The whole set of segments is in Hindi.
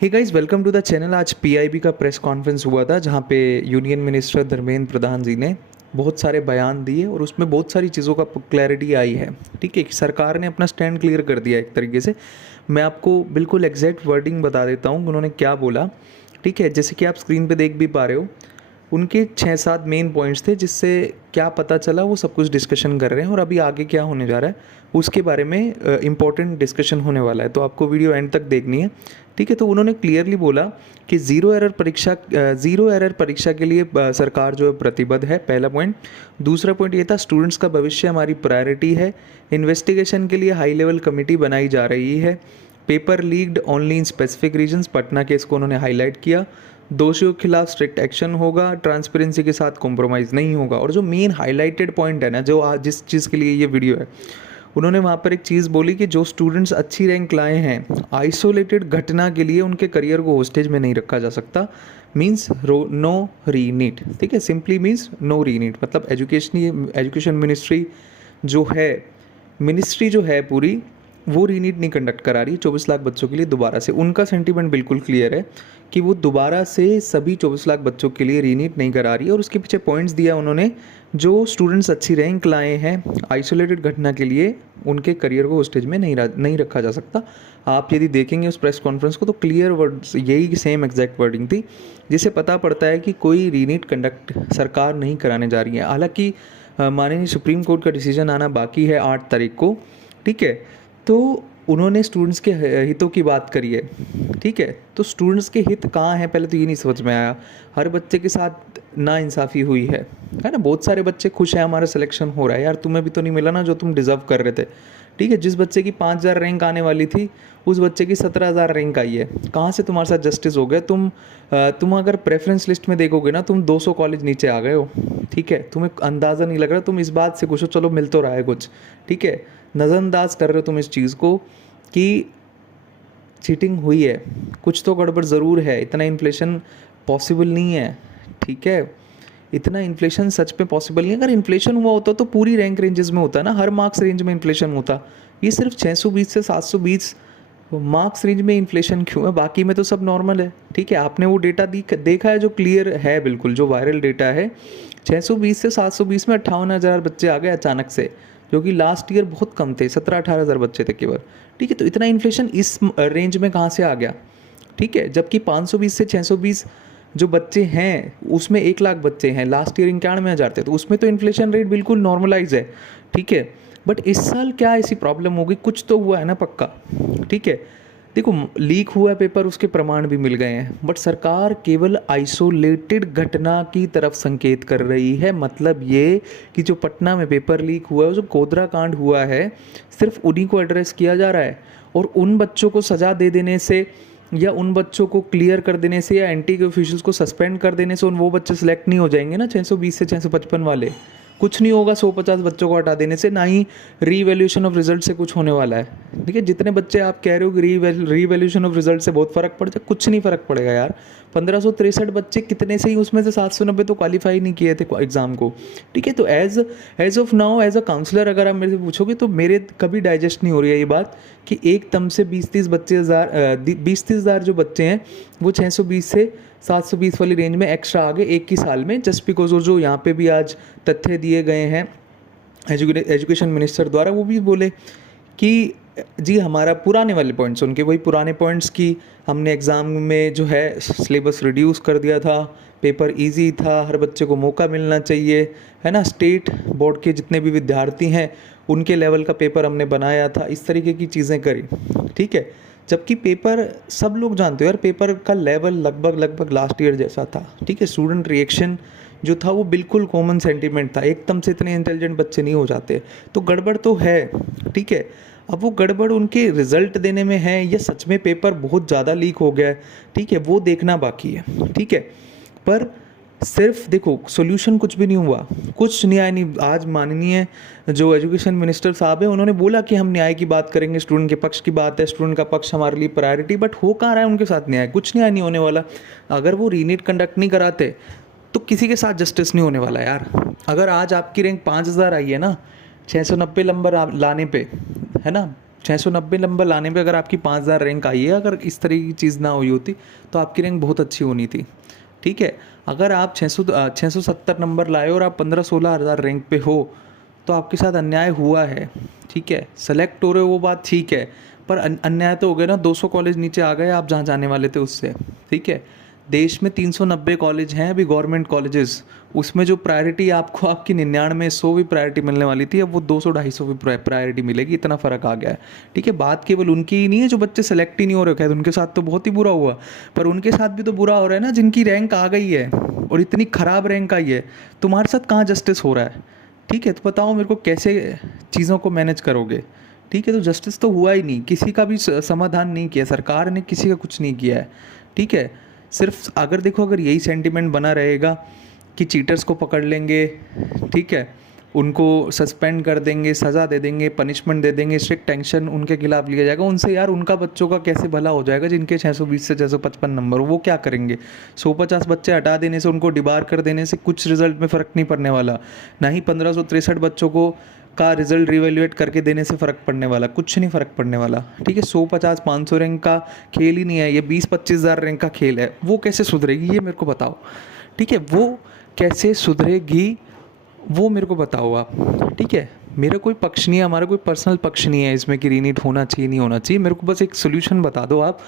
Hey guys, welcome to the channel. आज पीआईबी का प्रेस कॉन्फ्रेंस हुआ था जहाँ पे यूनियन मिनिस्टर धर्मेंद्र प्रधान जी ने बहुत सारे बयान दिए और उसमें बहुत सारी चीज़ों का क्लैरिटी आई है। ठीक है, कि सरकार ने अपना स्टैंड क्लियर कर दिया एक तरीके से। मैं आपको बिल्कुल एग्जैक्ट वर्डिंग बता देता हूँ उन्होंने क्या बोला। ठीक है, जैसे कि आप स्क्रीन पे देख भी पा रहे हो, उनके 6-7 मेन पॉइंट्स थे जिससे क्या पता चला वो सब कुछ डिस्कशन कर रहे हैं और अभी आगे क्या होने जा रहा है उसके बारे में इम्पोर्टेंट डिस्कशन होने वाला है। तो आपको वीडियो एंड तक देखनी है। ठीक है, तो उन्होंने क्लियरली बोला कि ज़ीरो एरर परीक्षा के लिए सरकार जो है प्रतिबद्ध है, पहला पॉइंट। दूसरा पॉइंट ये था, स्टूडेंट्स का भविष्य हमारी प्रायोरिटी है। इन्वेस्टिगेशन के लिए हाई लेवल कमेटी बनाई जा रही है। Paper leaked only in specific regions, Patna case को उन्होंने हाईलाइट किया। दोषियों के खिलाफ स्ट्रिक्ट एक्शन होगा, ट्रांसपेरेंसी के साथ कॉम्प्रोमाइज़ नहीं होगा। और जो मेन हाईलाइटेड पॉइंट है ना, जो आज जिस चीज़ के लिए ये वीडियो है, उन्होंने वहाँ पर एक चीज़ बोली कि जो स्टूडेंट्स अच्छी रैंक लाए हैं, आइसोलेटेड घटना के लिए उनके करियर को होस्टेज में नहीं रखा जा सकता। Means no re NEET. ठीक है, सिंपली मीन्स नो रीनीट। मतलब एजुकेशन मिनिस्ट्री जो है पूरी, वो रीनीट नहीं कंडक्ट करा रही 24 लाख बच्चों के लिए दोबारा से। उनका सेंटीमेंट बिल्कुल क्लियर है कि वो दोबारा से सभी 24 लाख बच्चों के लिए रीनीट नहीं करा रही है। और उसके पीछे पॉइंट्स दिया उन्होंने, जो स्टूडेंट्स अच्छी रैंक लाए हैं आइसोलेटेड घटना के लिए उनके करियर को स्टेज में नहीं रखा जा सकता। आप यदि देखेंगे उस प्रेस कॉन्फ्रेंस को तो क्लियर वर्ड्स, यही सेम एग्जैक्ट वर्डिंग थी, जिससे पता पड़ता है कि कोई रीनीट कंडक्ट सरकार नहीं कराने जा रही है। हालांकि माननीय सुप्रीम कोर्ट का डिसीजन आना बाकी है 8 तारीख को। ठीक है, तो उन्होंने स्टूडेंट्स के हितों की बात करी है। ठीक है, तो स्टूडेंट्स के हित कहाँ हैं पहले तो ये नहीं समझ में आया। हर बच्चे के साथ नाइंसाफ़ी हुई है ना। बहुत सारे बच्चे खुश हैं, हमारा सिलेक्शन हो रहा है, यार तुम्हें भी तो नहीं मिला ना जो तुम डिज़र्व कर रहे थे। ठीक है, जिस बच्चे की 5000 रैंक आने वाली थी उस बच्चे की 17000 रैंक आई है। कहाँ से तुम्हारे साथ जस्टिस हो गया? तुम अगर प्रेफरेंस लिस्ट में देखोगे ना, तुम 200 कॉलेज नीचे आ गए हो। ठीक है, तुम्हें अंदाज़ा नहीं लग रहा, तुम इस बात से खुश हो, चलो मिल तो रहा है कुछ। ठीक है, नज़रअंदाज कर रहे हो तुम इस चीज़ को कि चीटिंग हुई है, कुछ तो गड़बड़ ज़रूर है। इतना इन्फ्लेशन पॉसिबल नहीं है। ठीक है, इतना इन्फ्लेशन सच में पॉसिबल नहीं है। अगर इन्फ्लेशन हुआ होता तो पूरी रैंक रेंजेस में होता ना, हर मार्क्स रेंज में इन्फ्लेशन होता। ये सिर्फ 620 से 720 मार्क्स रेंज में इन्फ्लेशन क्यों है? बाकी में तो सब नॉर्मल है। ठीक है, आपने वो डेटा देखा है जो क्लियर है, बिल्कुल जो वायरल डेटा है। 620 से 720 में 58,000 बच्चे आ गए अचानक से, जो कि लास्ट ईयर बहुत कम थे, 17-18 हज़ार बच्चे थे केवल। ठीक है, तो इतना इन्फ्लेशन इस रेंज में कहाँ से आ गया? ठीक है, जबकि 520 से 620 जो बच्चे हैं उसमें 1 लाख बच्चे हैं, लास्ट ईयर 91,000 थे, तो उसमें तो इन्फ्लेशन रेट बिल्कुल नॉर्मलाइज है। ठीक है, बट इस साल क्या ऐसी प्रॉब्लम होगी? कुछ तो हुआ है ना पक्का। ठीक है, देखो लीक हुआ पेपर, उसके प्रमाण भी मिल गए हैं, बट सरकार केवल आइसोलेटेड घटना की तरफ संकेत कर रही है। मतलब ये कि जो पटना में पेपर लीक हुआ है, जो गोधरा कांड हुआ है, सिर्फ उन्हीं को एड्रेस किया जा रहा है। और उन बच्चों को सज़ा दे देने से या उन बच्चों को क्लियर कर देने से या एंटी के ऑफिशियल्स को सस्पेंड कर देने से वो बच्चे सेलेक्ट नहीं हो जाएंगे ना, 620 से 655 वाले। कुछ नहीं होगा 150 बच्चों को हटा देने से, ना ही रीवैल्यूएशन ऑफ रिजल्ट से कुछ होने वाला है। ठीक है, जितने बच्चे आप कह रहे हो कि रीवैल्यूएशन ऑफ रिजल्ट से बहुत फ़र्क पड़ जाए, कुछ नहीं फ़र्क पड़ेगा यार। 1563 बच्चे कितने से ही, उसमें से 790 तो क्वालिफाई नहीं किए थे एग्ज़ाम को। ठीक है, तो as of now as a counsellor अगर आप मेरे से पूछोगे तो मेरे कभी डाइजेस्ट नहीं हो रही है ये बात कि एकदम से 20-30 हज़ार जो बच्चे हैं वो 620 से 720 वाली रेंज में एक्स्ट्रा आ गए एक ही साल में, जस्ट बिकॉज। और जो यहाँ पे भी आज तथ्य दिए गए हैं एजुकेशन मिनिस्टर द्वारा, वो भी बोले कि जी हमारा पुराने वाले पॉइंट्स, उनके वही पुराने पॉइंट्स की हमने एग्ज़ाम में जो है सिलेबस रिड्यूस कर दिया था, पेपर इजी था, हर बच्चे को मौका मिलना चाहिए, है ना। स्टेट बोर्ड के जितने भी विद्यार्थी हैं उनके लेवल का पेपर हमने बनाया था, इस तरीके की चीज़ें करी। ठीक है, जबकि पेपर सब लोग जानते हो यार, पेपर का लेवल लगभग लास्ट ईयर जैसा था। ठीक है, स्टूडेंट रिएक्शन जो था वो बिल्कुल कॉमन सेंटीमेंट था, एकदम से इतने इंटेलिजेंट बच्चे नहीं हो जाते। तो गड़बड़ तो है। ठीक है, अब वो गड़बड़ उनके रिजल्ट देने में है या सच में पेपर बहुत ज़्यादा लीक हो गया है, ठीक है, वो देखना बाकी है। ठीक है, पर सिर्फ देखो सोल्यूशन कुछ भी नहीं हुआ, कुछ न्याय नहीं। आज माननीय जो एजुकेशन मिनिस्टर साहब है उन्होंने बोला कि हम न्याय की बात करेंगे, स्टूडेंट के पक्ष की बात है, स्टूडेंट का पक्ष हमारे लिए प्रायोरिटी, बट हो कहाँ रहा है उनके साथ न्याय? कुछ न्याय नहीं होने वाला। अगर वो रीनीट कंडक्ट नहीं कराते तो किसी के साथ जस्टिस नहीं होने वाला यार। अगर आज आपकी रैंक 5000 आई है ना, 690 नंबर लाने पे, है ना, 690 नंबर लाने पे अगर आपकी 5000 रैंक आई है, अगर इस तरह की चीज़ ना हुई होती तो आपकी रैंक बहुत अच्छी होनी थी। ठीक है, अगर आप 670 नंबर लाए और आप 15-16 हज़ार रैंक पे हो तो आपके साथ अन्याय हुआ है। ठीक है, सेलेक्ट हो रहे हो वो बात ठीक है, पर अन्याय तो हो गया ना, 200 कॉलेज नीचे आ गए आप जहाँ जाने वाले थे उससे। ठीक है, देश में 390 कॉलेज हैं अभी गवर्नमेंट कॉलेजेस, उसमें जो प्रायोरिटी आपको आपकी 99-100 भी प्रायोरिटी मिलने वाली थी, अब वो 200-250 भी प्रायोरिटी मिलेगी, इतना फ़र्क आ गया है। ठीक है, बात केवल उनकी ही नहीं है जो बच्चे सेलेक्ट ही नहीं हो रहे, खैर उनके साथ तो बहुत ही बुरा हुआ, पर उनके साथ भी तो बुरा हो रहा है ना जिनकी रैंक आ गई है और इतनी ख़राब रैंक आई है। तुम्हारे साथ कहाँ जस्टिस हो रहा है? ठीक है, तो बताओ मेरे को कैसे चीज़ों को मैनेज करोगे? ठीक है, तो जस्टिस तो हुआ ही नहीं, किसी का भी समाधान नहीं किया, सरकार ने किसी का कुछ नहीं किया है। ठीक है, सिर्फ अगर देखो, अगर यही सेंटिमेंट बना रहेगा कि चीटर्स को पकड़ लेंगे, ठीक है, उनको सस्पेंड कर देंगे, सज़ा दे देंगे, पनिशमेंट दे देंगे, स्ट्रिक्ट एक्शन उनके खिलाफ लिया जाएगा, उनसे यार उनका बच्चों का कैसे भला हो जाएगा जिनके 620 से 655 नंबर, वो क्या करेंगे? 150 बच्चे हटा देने से, उनको डिबार कर देने से कुछ रिजल्ट में फ़र्क नहीं पड़ने वाला, ना ही 1563 बच्चों को का रिजल्ट रिवेल्युएट करके देने से फ़र्क पड़ने वाला, कुछ नहीं फ़र्क पड़ने वाला। ठीक है, 150-500 रैंक का खेल ही नहीं है ये, 20-25 हज़ार रैंक का खेल है। वो कैसे सुधरेगी ये मेरे को बताओ। ठीक है, वो कैसे सुधरेगी वो मेरे को बताओ आप। ठीक है, मेरा कोई पक्ष नहीं है, हमारा कोई पर्सनल पक्ष नहीं है इसमें कि रीनीट होना चाहिए नहीं होना चाहिए, मेरे को बस एक सोल्यूशन बता दो आप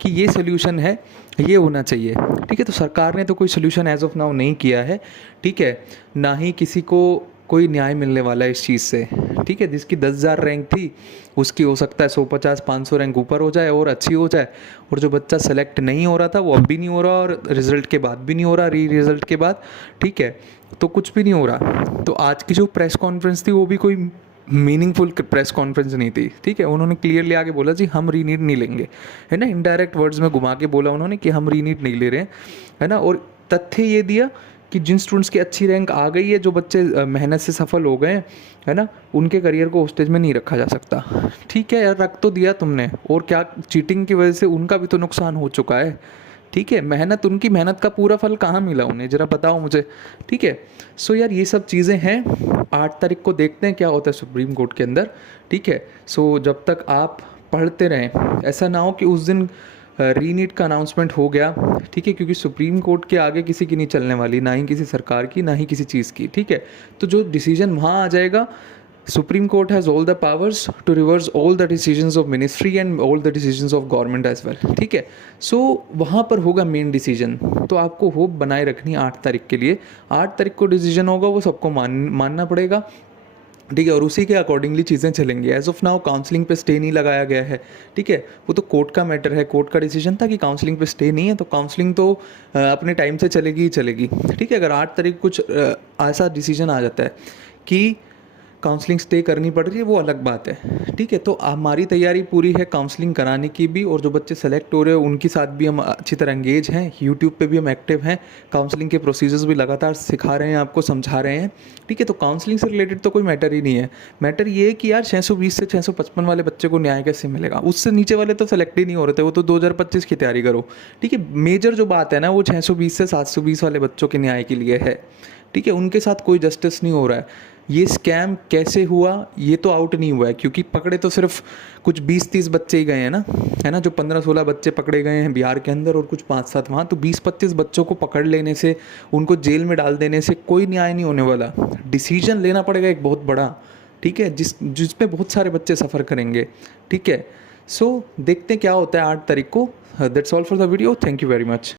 कि ये सोल्यूशन है, ये होना चाहिए। ठीक है, तो सरकार ने तो कोई सोल्यूशन एज ऑफ नाउ नहीं किया है। ठीक है, ना ही किसी को कोई न्याय मिलने वाला है इस चीज़ से। ठीक है, जिसकी 10,000 रैंक थी उसकी हो सकता है 150-500 रैंक ऊपर हो जाए और अच्छी हो जाए, और जो बच्चा सेलेक्ट नहीं हो रहा था वो अब भी नहीं हो रहा और रिज़ल्ट के बाद भी नहीं हो रहा, रिज़ल्ट के बाद। ठीक है, तो कुछ भी नहीं हो रहा। तो आज की जो प्रेस कॉन्फ्रेंस थी वो भी कोई मीनिंगफुल प्रेस कॉन्फ्रेंस नहीं थी। ठीक है, उन्होंने क्लियरली आगे बोला जी हम रीनीट नहीं लेंगे, है ना, इनडायरेक्ट वर्ड्स में घुमा के बोला उन्होंने कि हम रीनीट नहीं ले रहे हैं, है ना। और तथ्य ये दिया कि जिन स्टूडेंट्स की अच्छी रैंक आ गई है, जो बच्चे मेहनत से सफल हो गए हैं, है ना, उनके करियर को होस्टेज में नहीं रखा जा सकता। ठीक है यार, रख तो दिया तुमने, और क्या चीटिंग की वजह से उनका भी तो नुकसान हो चुका है। ठीक है, मेहनत, उनकी मेहनत का पूरा फल कहाँ मिला उन्हें, ज़रा बताओ मुझे। ठीक है, सो यार ये सब चीज़ें हैं, 8 तारीख को देखते हैं क्या होता है सुप्रीम कोर्ट के अंदर। ठीक है, सो जब तक आप पढ़ते रहें, ऐसा ना हो कि उस दिन रीनीट का अनाउंसमेंट हो गया। ठीक है, क्योंकि सुप्रीम कोर्ट के आगे किसी की नहीं चलने वाली, ना ही किसी सरकार की, ना ही किसी चीज़ की। ठीक है, तो जो डिसीजन वहाँ आ जाएगा, Supreme Court has all the powers to reverse all the decisions of ministry and all the decisions of government as well. ठीक है, सो वहाँ पर होगा मेन डिसीजन, तो आपको होप बनाए रखनी 8 तारीख के लिए। 8 तारीख को डिसीजन होगा, वो सबको मानना पड़ेगा। ठीक है, और उसी के अकॉर्डिंगली चीज़ें चलेंगी। एज ऑफ नाउ काउंसलिंग पे स्टे नहीं लगाया गया है। ठीक है, वो तो कोर्ट का मैटर है, कोर्ट का डिसीजन था कि काउंसलिंग पे स्टे नहीं है, तो काउंसलिंग तो अपने टाइम से चलेगी ही चलेगी। ठीक है, अगर 8 तारीख कुछ ऐसा डिसीजन आ जाता है कि काउंसलिंग स्टे करनी पड़ रही है, वो अलग बात है। ठीक है, तो हमारी तैयारी पूरी है काउंसलिंग कराने की भी, और जो बच्चे सेलेक्ट हो रहे हैं उनके साथ भी हम अच्छी तरह एंगेज हैं। यूट्यूब पे भी हम एक्टिव हैं, काउंसलिंग के प्रोसीजर्स भी लगातार सिखा रहे हैं, आपको समझा रहे हैं। ठीक है, तो काउंसलिंग से रिलेटेड तो कोई मैटर ही नहीं है। मैटर ये है कि यार 620 से 655 वाले बच्चे को न्याय कैसे मिलेगा, उससे नीचे वाले तो सेलेक्ट ही नहीं हो रहे थे, वो तो 2025 की तैयारी करो। ठीक है, मेजर जो बात है ना वो 620 से 720 वाले बच्चों के न्याय के लिए है। ठीक है, उनके साथ कोई जस्टिस नहीं हो रहा है। ये स्कैम कैसे हुआ ये तो आउट नहीं हुआ है, क्योंकि पकड़े तो सिर्फ कुछ 20-30 बच्चे ही गए हैं ना, है ना, जो 15-16 बच्चे पकड़े गए हैं बिहार के अंदर और कुछ 5-7 वहाँ, तो 20-25 बच्चों को पकड़ लेने से, उनको जेल में डाल देने से कोई न्याय नहीं होने वाला। डिसीजन लेना पड़ेगा एक बहुत बड़ा। ठीक है, जिसपे बहुत सारे बच्चे सफ़र करेंगे। ठीक है, सो देखते हैं क्या होता है 8 तारीख को। That's all for the video, thank you very much.